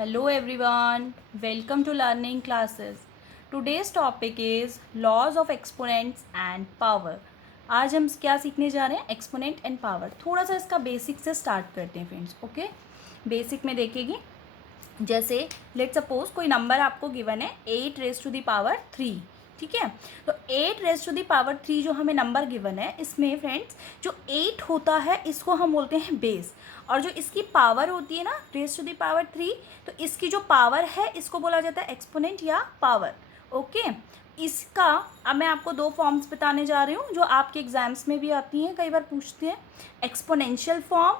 Hello everyone, welcome to learning classes. Today's topic is laws of exponents and power. आज हम क्या सीखने जा रहे हैं? Exponent and power. थोड़ा सा इसका बेसिक से स्टार्ट करते हैं फ्रेंड्स. ओके, बेसिक में देखेंगे. जैसे लेट सपोज कोई नंबर आपको गिवन है 8⁻3. ठीक है, तो 8⁻3 जो हमें नंबर गिवन है, इसमें फ्रेंड्स जो 8 होता है इसको हम बोलते हैं बेस, और जो इसकी पावर होती है ना ⁻3, तो इसकी जो पावर है इसको बोला जाता है एक्सपोनेंट या पावर. ओके, इसका अब मैं आपको दो फॉर्म्स बताने जा रही हूँ जो आपके एग्जाम्स में भी आती हैं, कई बार पूछते हैं. एक्सपोनेंशियल फॉर्म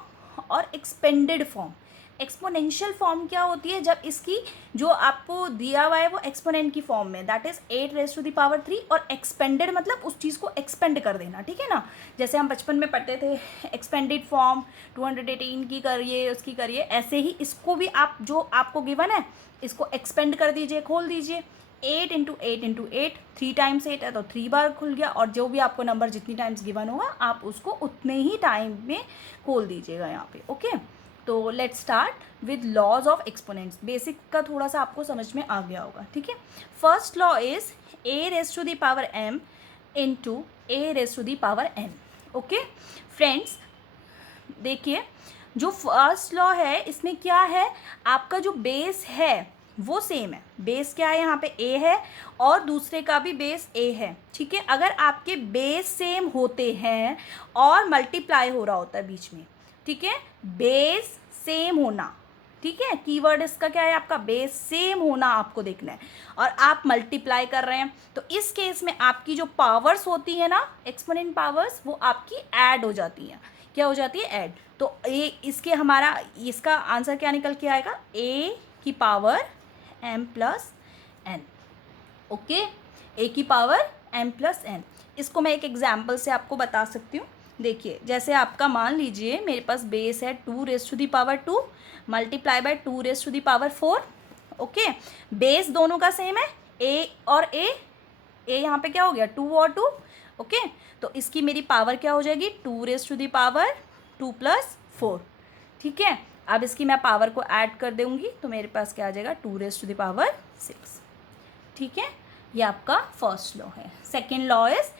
और एक्सपेंडेड फॉर्म. एक्सपोनेंशियल फॉर्म क्या होती है? जब इसकी जो आपको दिया हुआ है वो एक्सपोनेंट की फॉर्म में, दैट इज 8⁻3, और एक्सपेंडेड मतलब उस चीज़ को एक्सपेंड कर देना. ठीक है ना, जैसे हम बचपन में पढ़ते थे एक्सपेंडेड फॉर्म 218 की करिए, उसकी करिए, ऐसे ही इसको भी आप जो आपको गिवन है इसको एक्सपेंड कर दीजिए, खोल दीजिए. 8 × 8 × 8, 3 टाइम्स 8 है तो 3 बार खुल गया, और जो भी आपको नंबर जितनी टाइम्स गिवन होगा आप उसको उतने ही टाइम में खोल दीजिएगा यहाँ पे. ओके, तो let's start with laws of exponents. Basic का थोड़ा सा आपको समझ में आ गया होगा. ठीक है, first law is a⁻m into a⁻n. Okay friends, देखिए जो फर्स्ट लॉ है इसमें क्या है, आपका जो बेस है वो सेम है. बेस क्या है यहाँ पे? a है, और दूसरे का भी बेस a है. ठीक है, अगर आपके बेस सेम होते हैं और मल्टीप्लाई हो रहा होता है बीच में, ठीक है, बेस सेम होना. ठीक है, कीवर्ड इसका क्या है? आपका बेस सेम होना आपको देखना है, और आप मल्टीप्लाई कर रहे हैं, तो इस केस में आपकी जो पावर्स होती है ना, एक्सपोनेंट पावर्स, वो आपकी ऐड हो जाती हैं. क्या हो जाती है? ऐड. तो इसके हमारा इसका आंसर क्या निकल के आएगा? a⁻m+n. Okay, a⁻m+n. इसको मैं एक एग्जाम्पल से आपको बता सकती हूँ. देखिए, जैसे आपका मान लीजिए मेरे पास बेस है 2⁻2 मल्टीप्लाई बाय 2⁻4. ओके, बेस दोनों का सेम है, a और a यहाँ पे क्या हो गया? 2 और 2. ओके, तो इसकी मेरी पावर क्या हो जाएगी? 2⁻2 + 4. ठीक है, अब इसकी मैं पावर को ऐड कर दूंगी तो मेरे पास क्या आ जाएगा? 2⁻6. ठीक है, ये आपका फर्स्ट लॉ है. Second law is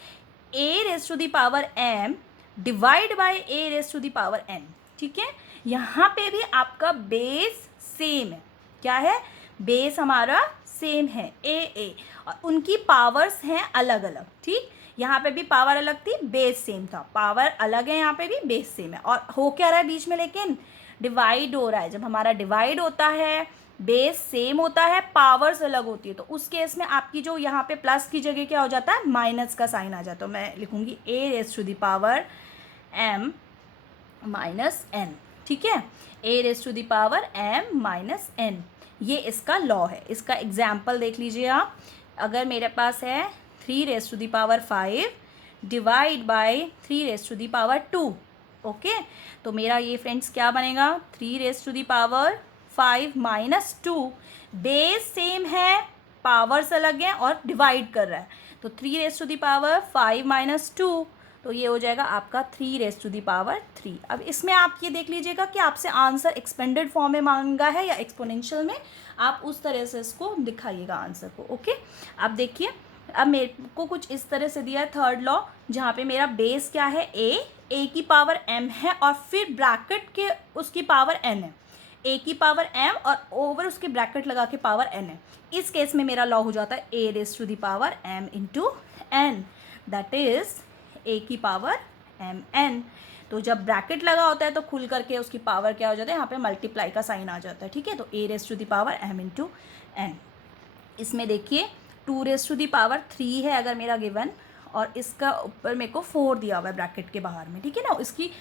a⁻m divide by a⁻n. ठीक है, यहाँ पे भी आपका बेस सेम है. क्या है? बेस हमारा सेम है a, और उनकी पावर्स हैं अलग अलग. ठीक, यहाँ पे भी पावर अलग थी, बेस सेम था. पावर अलग है, यहाँ पे भी बेस सेम है. और हो क्या रहा है बीच में? लेकिन डिवाइड हो रहा है. जब हमारा डिवाइड होता है, बेस सेम होता है, पावर्स अलग होती है, तो उस केस में आपकी जो यहाँ पे प्लस की जगह क्या हो जाता है? माइनस का साइन आ जाता है. तो मैं लिखूँगी a⁻m−n. ठीक है, a⁻m−n. ये इसका लॉ है. इसका एग्जाम्पल देख लीजिए आप. अगर मेरे पास है 3⁵ डिवाइड बाय 3⁵2. ओके, तो मेरा ये फ्रेंड्स क्या बनेगा? 3⁵5 - 2. बेस सेम है, पावर्स अलग हैं, और डिवाइड कर रहा है, तो 3⁵5 - 2, तो ये हो जाएगा आपका 3⁻3. अब इसमें आप ये देख लीजिएगा कि आपसे आंसर एक्सपेंडेड फॉर्म में मांगा है या एक्सपोनेंशियल में, आप उस तरह से इसको दिखाइएगा आंसर को. ओके, अब देखिए, अब मेरे को कुछ इस तरह से दिया है थर्ड लॉ, जहाँ पे मेरा बेस क्या है? a की पावर m है, और फिर ब्रैकेट के उसकी पावर n है. a की पावर m और ओवर उसके ब्रैकेट लगा के पावर n है. इस केस में मेरा लॉ हो जाता है a⁻m × n, that is a⁻mn. तो जब ब्रैकेट लगा होता है तो खुल करके उसकी पावर क्या हो जाता है? यहाँ पे मल्टीप्लाई का साइन आ जाता है. ठीक है, तो a⁻m × n. इसमें देखिए 2⁻3 है अगर मेरा गिवन, और इसका ऊपर मेरे को 4 दिया हुआ है ब्रैकेट के बाहर में. ठीक है ना, इसकी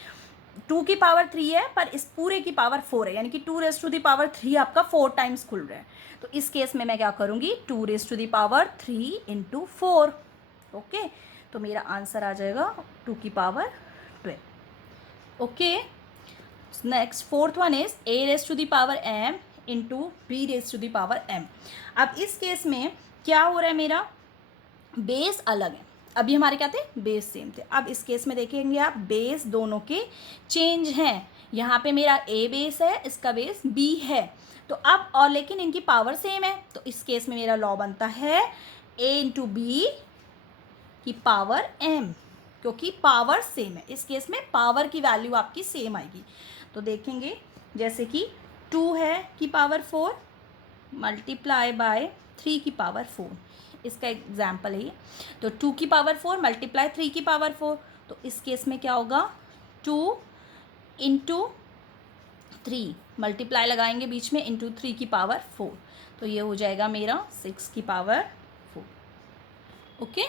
2 की पावर 3 है, पर इस पूरे की पावर 4 है, यानी कि 2⁻3 आपका 4 टाइम्स खुल रहा है. तो इस केस में मैं क्या करूँगी? 2⁻3 × 4. ओके, तो मेरा आंसर आ जाएगा 2⁻12. Okay, next fourth one is a⁻m × b⁻m. अब इस केस में क्या हो रहा है? मेरा बेस अलग है, अभी हमारे क्या थे? बेस सेम थे. अब इस केस में देखेंगे आप, बेस दोनों के चेंज हैं, यहाँ पे मेरा a बेस है, इसका बेस b है, तो अब और लेकिन इनकी पावर सेम है, तो इस केस में मेरा लॉ बनता है a इंटू बी की पावर m, क्योंकि पावर सेम है। इस केस में पावर की वैल्यू आपकी सेम आएगी। तो देखेंगे जैसे कि 2 है की पावर 4 मल्टीप्लाई बाय 3 की पावर 4, इसका एग्जाम्पल है ये। तो 2 की पावर 4 मल्टीप्लाई 3 की पावर 4, तो इस केस में क्या होगा 2 इंटू 3 मल्टीप्लाई लगाएंगे बीच में इंटू 3 की पावर 4, तो ये हो जाएगा मेरा 6 की power 4। Okay,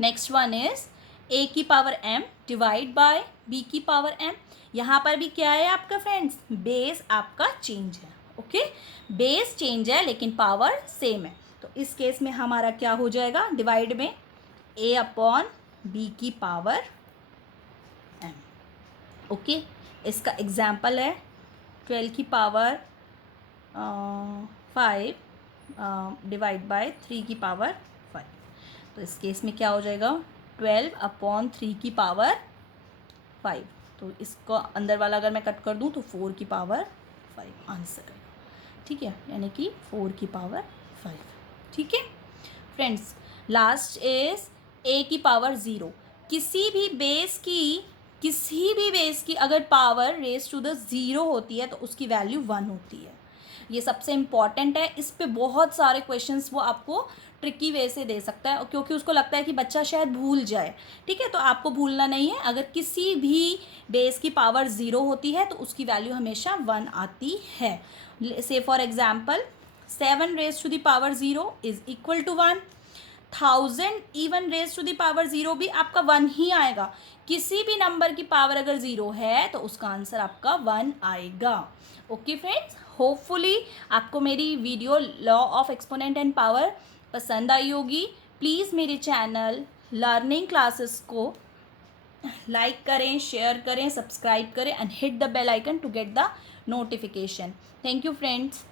next one is a की power m divide by b की पावर m। यहाँ पर भी क्या है आपका फ्रेंड्स, बेस आपका चेंज है। ओके, बेस चेंज है लेकिन पावर सेम है, तो इस केस में हमारा क्या हो जाएगा, डिवाइड में a अपॉन b की पावर m। ओके, इसका एग्जाम्पल है 12 की पावर 5 डिवाइड बाय 3 की पावर 5, तो इस केस में क्या हो जाएगा 12 अपॉन 3 की पावर 5, तो इसको अंदर वाला अगर मैं कट कर दूं तो 4 की पावर 5 आंसर है। ठीक है, यानी कि 4 की पावर 5। ठीक है फ्रेंड्स, लास्ट इज a की पावर 0। किसी भी बेस की अगर पावर रेज टू द 0 होती है तो उसकी वैल्यू 1 होती है। ये सबसे इम्पॉर्टेंट है, इस पे बहुत सारे क्वेश्चंस वो आपको ट्रिकी वे से दे सकता है, क्योंकि उसको लगता है कि बच्चा शायद भूल जाए। ठीक है, तो आपको भूलना नहीं है, अगर किसी भी बेस की पावर 0 होती है तो उसकी वैल्यू हमेशा 1 आती है। Say for example 7 raise to the power 0 is equal to 1। 1000 even raise to the power 0 भी आपका 1 ही आएगा। किसी भी नंबर की पावर अगर 0 है तो उसका आंसर आपका 1 आएगा। ओके फ्रेंड्स, होपफुली आपको मेरी video law of exponent and power पसंद आई होगी। प्लीज़ मेरे चैनल लर्निंग क्लासेस को लाइक करें, शेयर करें, सब्सक्राइब करें and hit the bell icon to get the notification. Thank you friends.